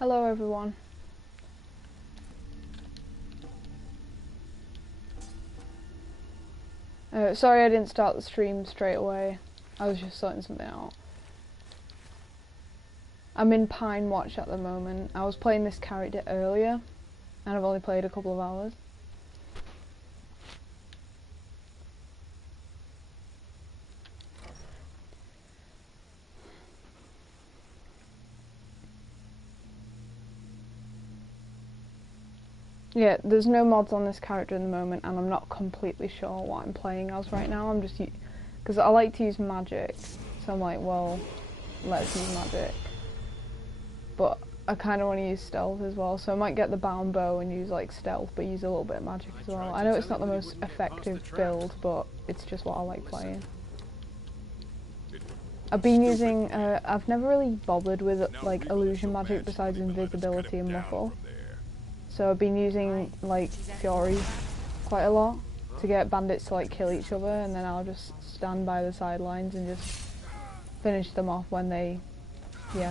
Hello everyone. Sorry I didn't start the stream straight away. I was just sorting something out. I'm in Pine Watch at the moment. I was playing this character earlier and I've only played a couple of hours. Yeah, there's no mods on this character at the moment and I'm not completely sure what I'm playing as right now. I'm just because I like to use magic, so I'm like, well, let's use magic. But I kind of want to use stealth as well, so I might get the bound bow and use like stealth, but use a little bit of magic as well. I know it's not the most effective build, but it's just what I like playing. I've been using, I've never really bothered with like illusion magic besides invisibility and muffle. So I've been using like Fury quite a lot to get bandits to like kill each other, and then I'll just stand by the sidelines and just finish them off when they, yeah.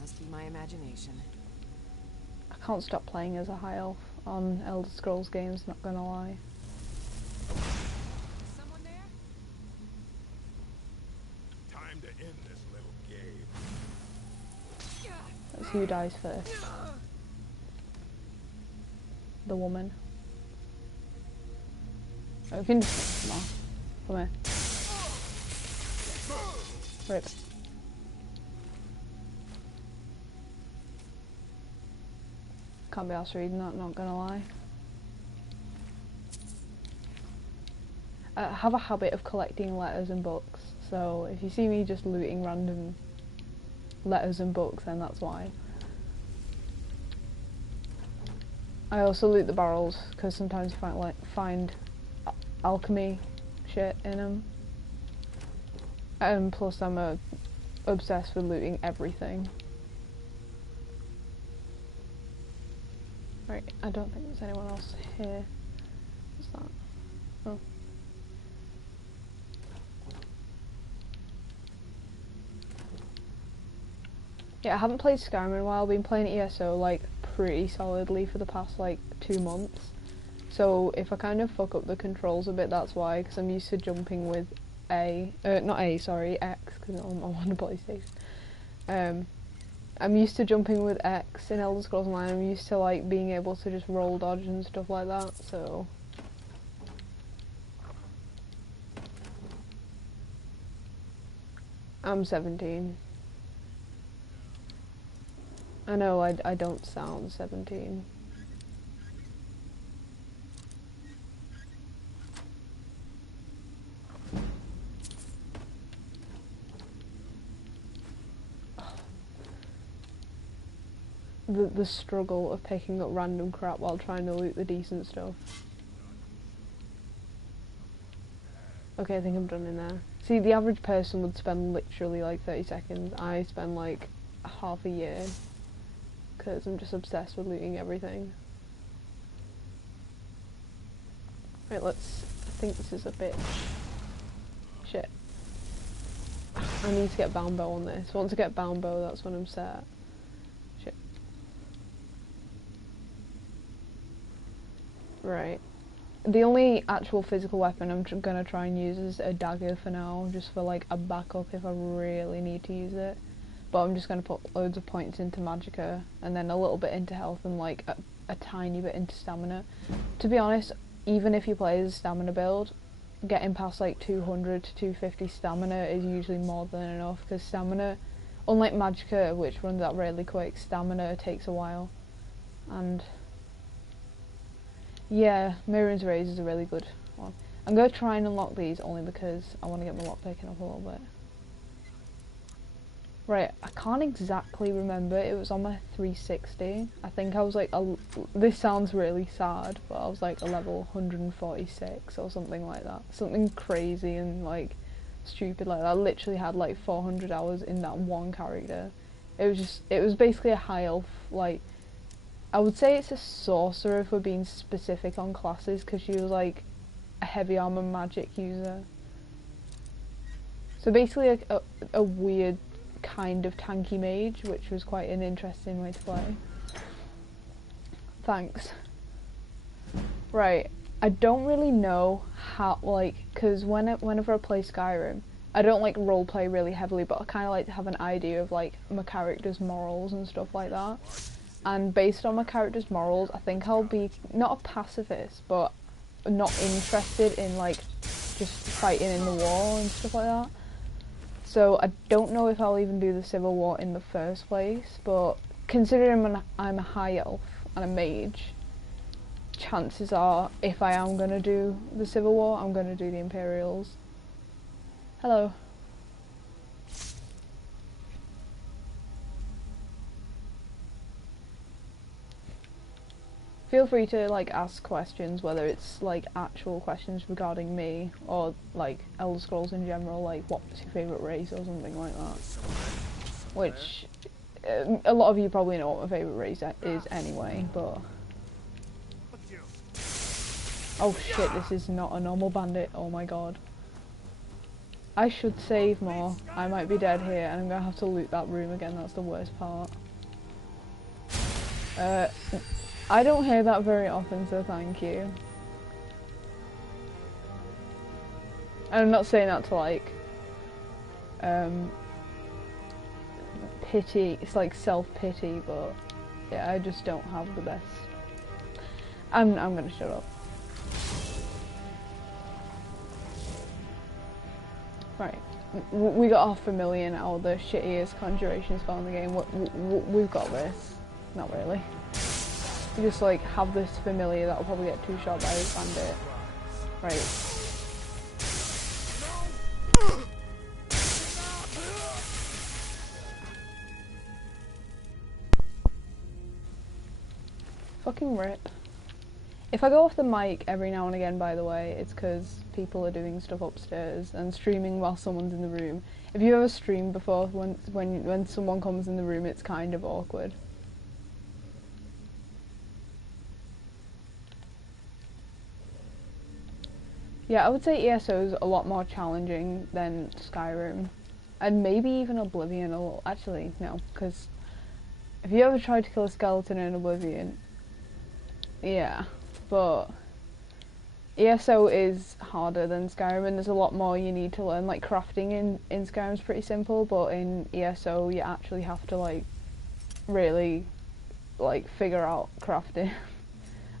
Must be my imagination. I can't stop playing as a high elf on Elder Scrolls games, not gonna lie. Someone there? Time to end this little game. Let's see who dies first. The woman. Oh, we can just come on. Come here. Rip. Can't be arsed reading that, not gonna lie. I have a habit of collecting letters and books, so if you see me just looting random letters and books, then that's why. I also loot the barrels, because sometimes you find alchemy shit in them. And plus I'm obsessed with looting everything. Right, I don't think there's anyone else here. What's that? Oh. Yeah, I haven't played Skyrim in a while. I've been playing ESO like pretty solidly for the past like 2 months. So if I kind of fuck up the controls a bit, that's why, because I'm used to jumping with X, because I'm on the PlayStation. I'm used to jumping with X in Elder Scrolls Online. I'm used to like being able to just roll dodge and stuff like that, so. I'm 17. I know I don't sound 17. The struggle of picking up random crap while trying to loot the decent stuff. Okay, I think I'm done in there. See, the average person would spend literally like 30 seconds. I spend like half a year. Because I'm just obsessed with looting everything. Right, I think this is a bitch. Shit. I need to get bound bow on this. Once I get bound bow, that's when I'm set. Shit. Right. The only actual physical weapon I'm gonna try and use is a dagger for now, just for like a backup if I really need to use it. But I'm just gonna put loads of points into magicka, and then a little bit into health, and like a tiny bit into stamina. To be honest, even if you play as a stamina build, getting past like 200 to 250 stamina is usually more than enough, because stamina, unlike magicka, which runs out really quick, stamina takes a while. And yeah, Miriam's Raise is a really good one. I'm going to try and unlock these only because I want to get my lockpicking up a little bit. Right, I can't exactly remember, it was on my 360. I think I was like, this sounds really sad, but I was like a level 146 or something like that. Something crazy and like stupid like that. I literally had like 400 hours in that one character. It was basically a high elf, like, I would say it's a sorcerer if we're being specific on classes, because she was like a heavy armor magic user. So basically like a weird kind of tanky mage, which was quite an interesting way to play. Thanks. Right, I don't really know how, like, because whenever I play Skyrim, I don't like roleplay really heavily, but I kind of like to have an idea of like my character's morals and stuff like that. And based on my character's morals, I think I'll be not a pacifist, but not interested in like just fighting in the war and stuff like that. So I don't know if I'll even do the Civil War in the first place, but considering I'm a high elf and a mage, chances are if I am going to do the Civil War, I'm going to do the Imperials. Hello. Feel free to like ask questions, whether it's like actual questions regarding me or like Elder Scrolls in general, like what's your favourite race or something like that. Which a lot of you probably know what my favourite race is anyway, but... Oh shit, this is not a normal bandit, oh my god. I should save more. I might be dead here and I'm gonna have to loot that room again, that's the worst part. I don't hear that very often, so thank you. And I'm not saying that to like pity, it's like self-pity, but yeah, I just don't have the best. I'm gonna shut up. Right, we got our familiar now, the shittiest conjuration spell in the game. We've got this. Not really. You just like have this familiar that'll probably get 2-shot by this bandit. Right. Fucking rip. If I go off the mic every now and again, by the way, it's because people are doing stuff upstairs and streaming while someone's in the room. If you've ever streamed before, when someone comes in the room, it's kind of awkward. Yeah, I would say ESO is a lot more challenging than Skyrim, and maybe even Oblivion. Actually, no, because if you ever tried to kill a skeleton in Oblivion, yeah, but ESO is harder than Skyrim, and there's a lot more you need to learn. Like crafting in Skyrim is pretty simple, but in ESO you actually have to like really like figure out crafting.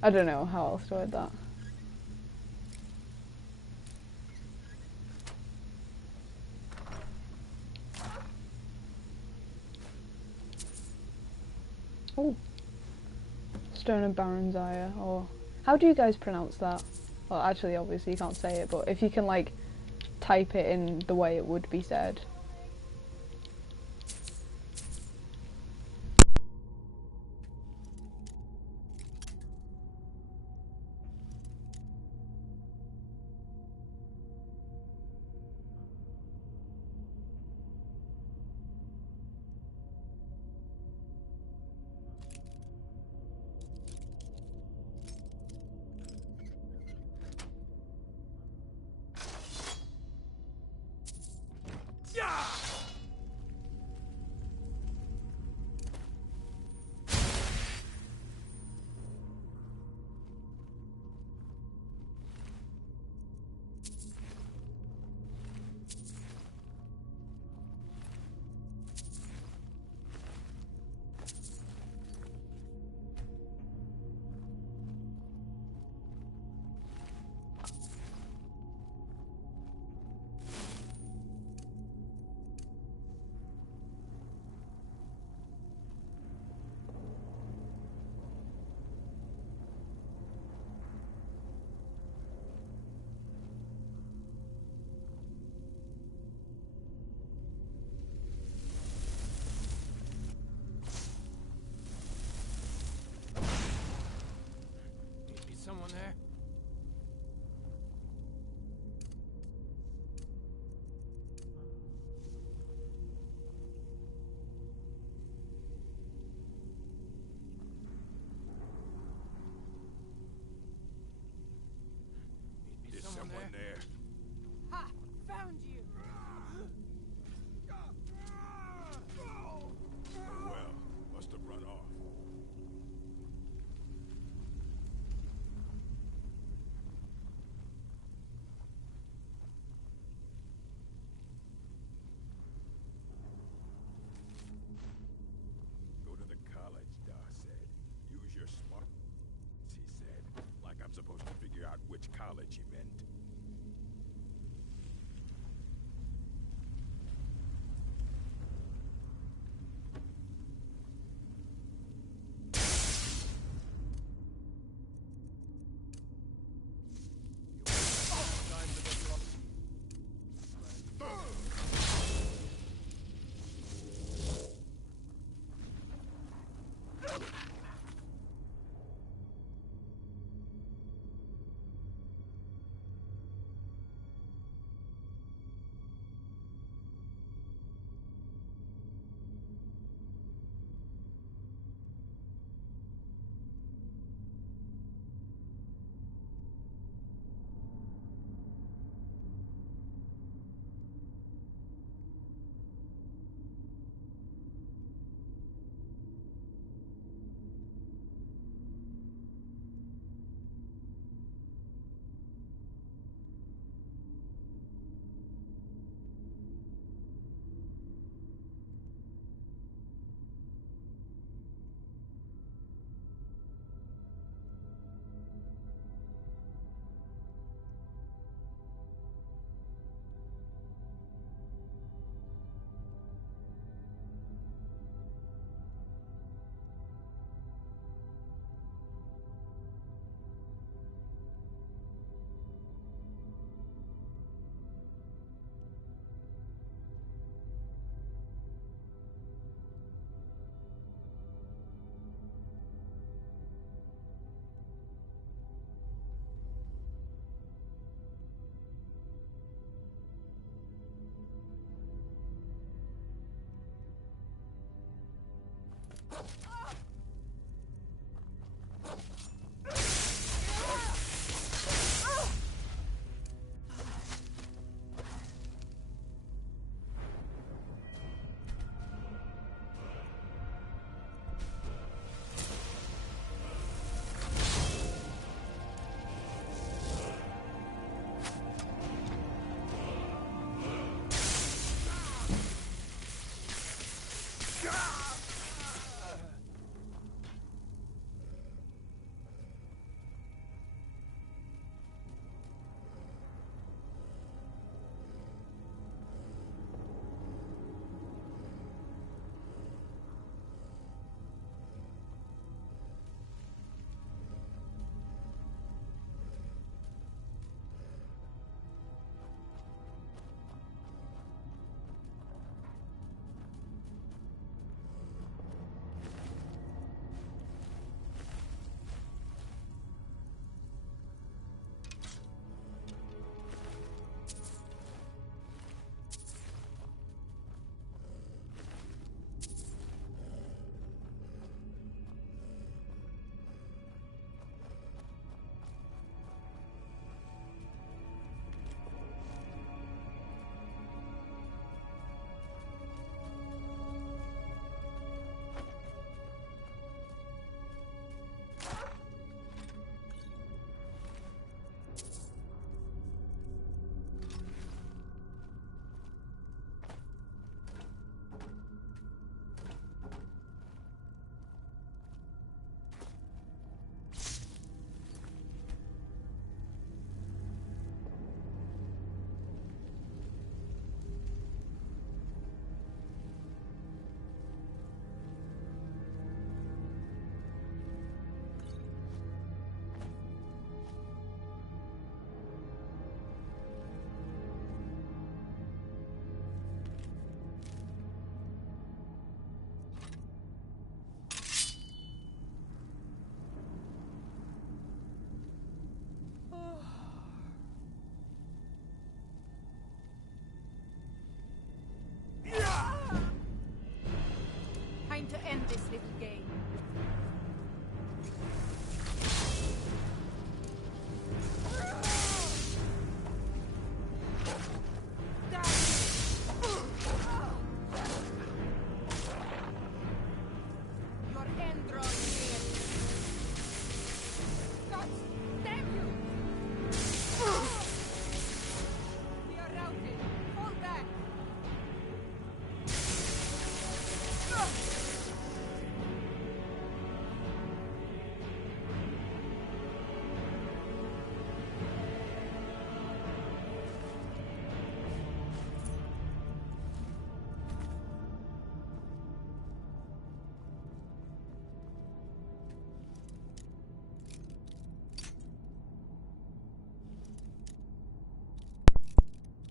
I don't know how else to word that. Oh, Stone of Baron's Ire, or how do you guys pronounce that? Well, actually, obviously you can't say it, but if you can like type it in the way it would be said. college event.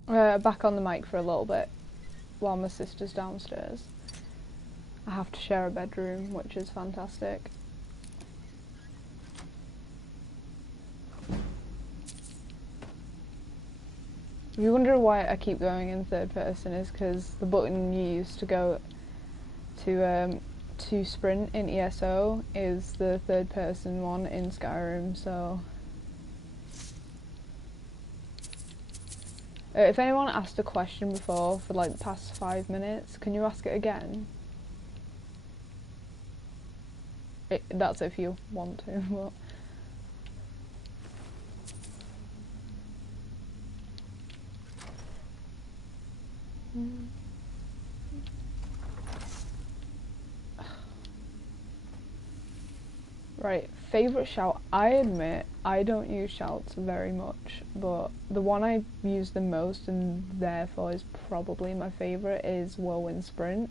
Back on the mic for a little bit while my sister's downstairs. I have to share a bedroom, which is fantastic. If you wonder why I keep going in third person, is because the button you use to go to sprint in ESO is the third person one in Skyrim, so... if anyone asked a question before for like the past 5 minutes, can you ask it again? That's if you want to, but... Right, favourite shout. I admit I don't use shouts very much, but the one I use the most and therefore is probably my favourite is Whirlwind Sprint.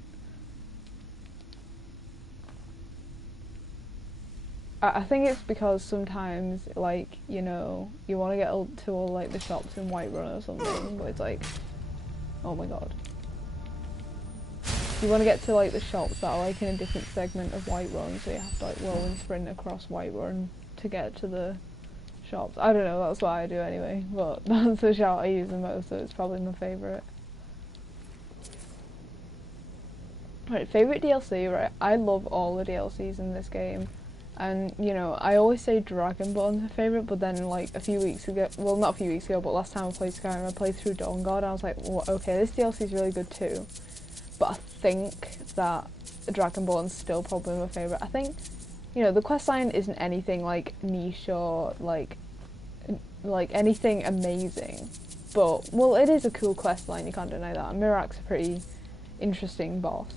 I think it's because sometimes, like, you know, you want to get to all like the shops in Whiterun or something, but it's like, oh my god. You want to get to like the shops that are like in a different segment of Whiterun, so you have to like Whirlwind Sprint across Whiterun to get to the shops. I don't know, that's what I do anyway, but that's the shout I use the most, so it's probably my favourite. Right, favourite DLC, right, I love all the DLCs in this game. And, you know, I always say Dragonborn's my favourite, but then, like, a few weeks ago, well, not a few weeks ago, but last time I played Skyrim, I played through Dawnguard, and I was like, well, okay, this DLC's really good too. But I think that Dragonborn's still probably my favourite. I think, you know, the questline isn't anything, like, niche or, like anything amazing. But, well, it is a cool questline, you can't deny that. And Mirak's a pretty interesting boss.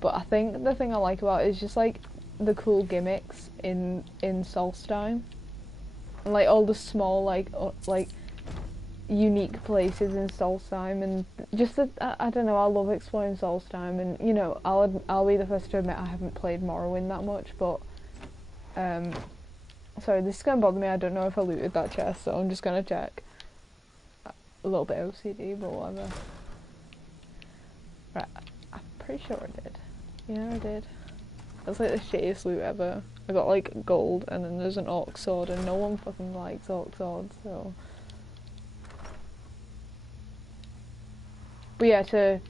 But I think the thing I like about it is just, like, the cool gimmicks in Solstheim, and like all the small like unique places in Solstheim, and just I don't know, I love exploring Solstheim, and you know, I'll be the first to admit I haven't played Morrowind that much, but sorry, this is gonna bother me. I don't know if I looted that chest, so I'm just gonna check. A little bit OCD, but whatever. Right, I'm pretty sure I did. Yeah, I did. That's like the shittiest loot ever. I got like gold, and then there's an orc sword, and no one fucking likes orc swords, so... But yeah, to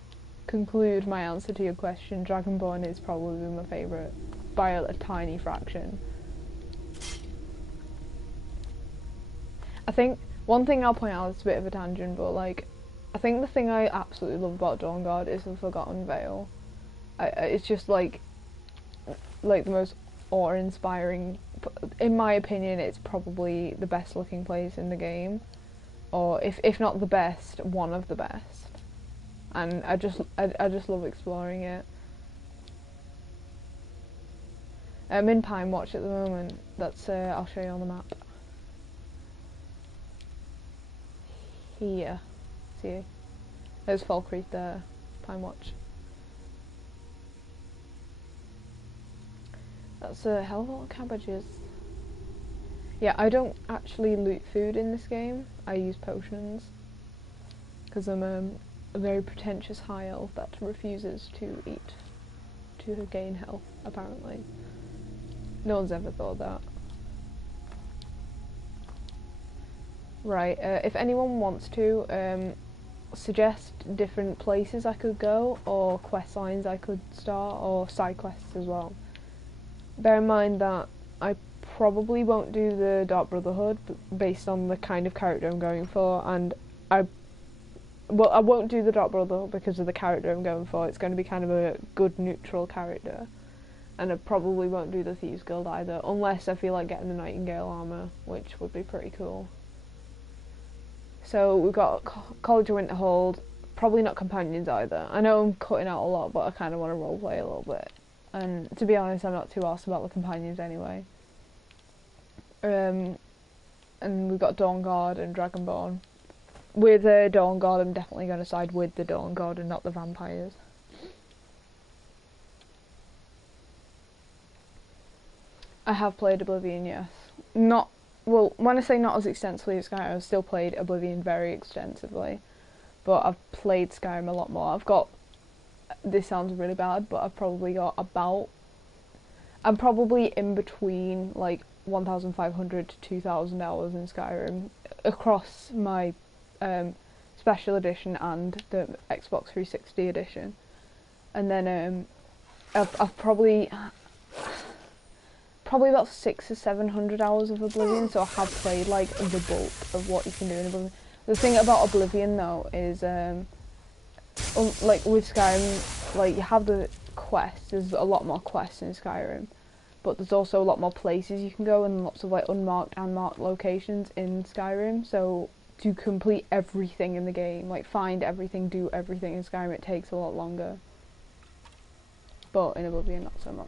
conclude my answer to your question, Dragonborn is probably my favourite, by a tiny fraction. I think, one thing I'll point out, it's a bit of a tangent, but like, I think the thing I absolutely love about Dawnguard is the Forgotten Vale. It's just like the most awe-inspiring, in my opinion, it's probably the best looking place in the game, or if not the best, one of the best, and I just love exploring it. I'm in Pine Watch at the moment. That's I'll show you on the map. Here, see, there's Falkreath there, Pine Watch. That's a hell of a lot of cabbages. Yeah, I don't actually loot food in this game. I use potions. Because I'm a very pretentious high elf that refuses to eat to gain health, apparently. No one's ever thought that. Right, if anyone wants to, suggest different places I could go, or quest lines I could start, or side quests as well. Bear in mind that I probably won't do the Dark Brotherhood based on the kind of character I'm going for, and I won't do the Dark Brotherhood because of the character I'm going for. It's going to be kind of a good neutral character, and I probably won't do the Thieves Guild either, unless I feel like getting the Nightingale armor, which would be pretty cool. So we've got College of Winterhold, probably not Companions either. I know I'm cutting out a lot, but I kind of want to roleplay a little bit. And to be honest, I'm not too arsed about the Companions anyway. And we've got Dawnguard and Dragonborn. With Dawnguard, I'm definitely going to side with the Dawnguard and not the vampires. I have played Oblivion, yes. Well, when I say not as extensively as Skyrim, I've still played Oblivion very extensively. but I've played Skyrim a lot more. I've got, this sounds really bad, but I've probably got about, I'm probably in between like 1,500 to 2,000 hours in Skyrim across my special edition and the Xbox 360 edition. And then I've probably about 600 or 700 hours of Oblivion, so I have played like the bulk of what you can do in Oblivion. The thing about Oblivion though is like with Skyrim, like you have the quests, there's a lot more quests in Skyrim, but there's also a lot more places you can go and lots of like unmarked and marked locations in Skyrim. So to complete everything in the game, like find everything, do everything in Skyrim, it takes a lot longer. But in Oblivion, not so much.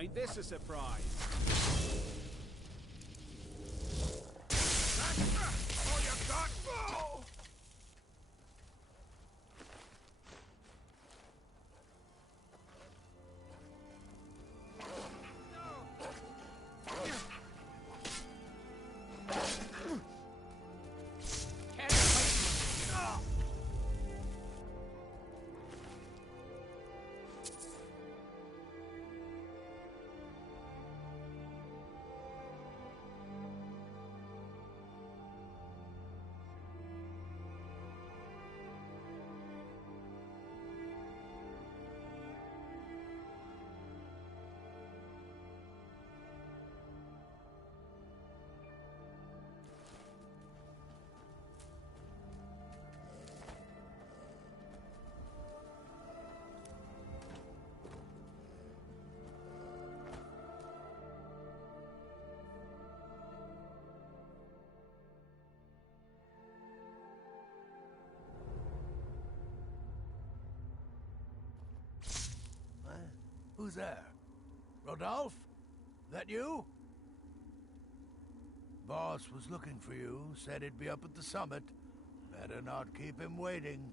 ain't this a surprise? That's all you got? Oh! Who's there? Rodolphe? That you? Boss was looking for you, said he'd be up at the summit. Better not keep him waiting.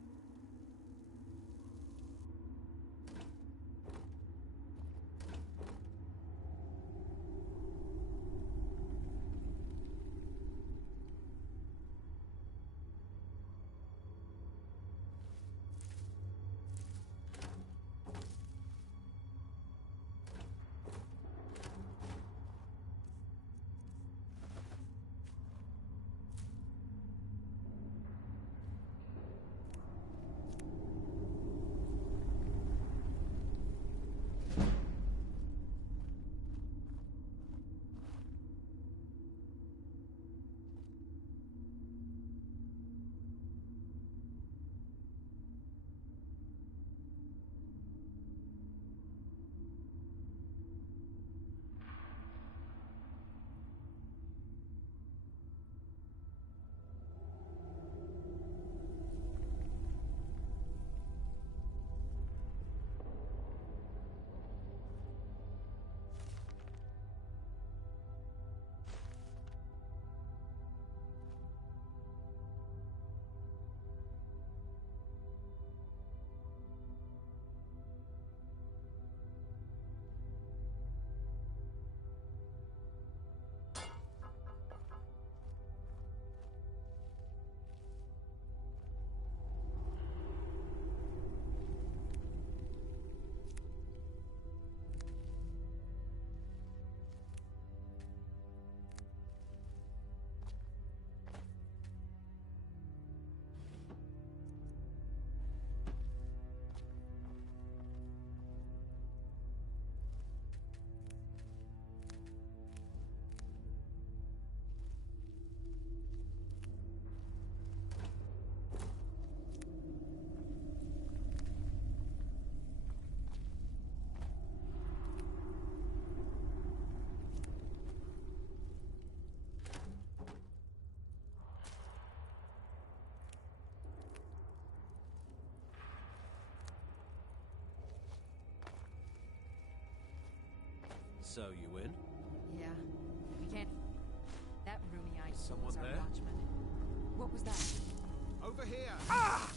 So, you in? Yeah. We can't... That roomy-eyed Someone fool's our there? watchman. What was that? Over here! Ah!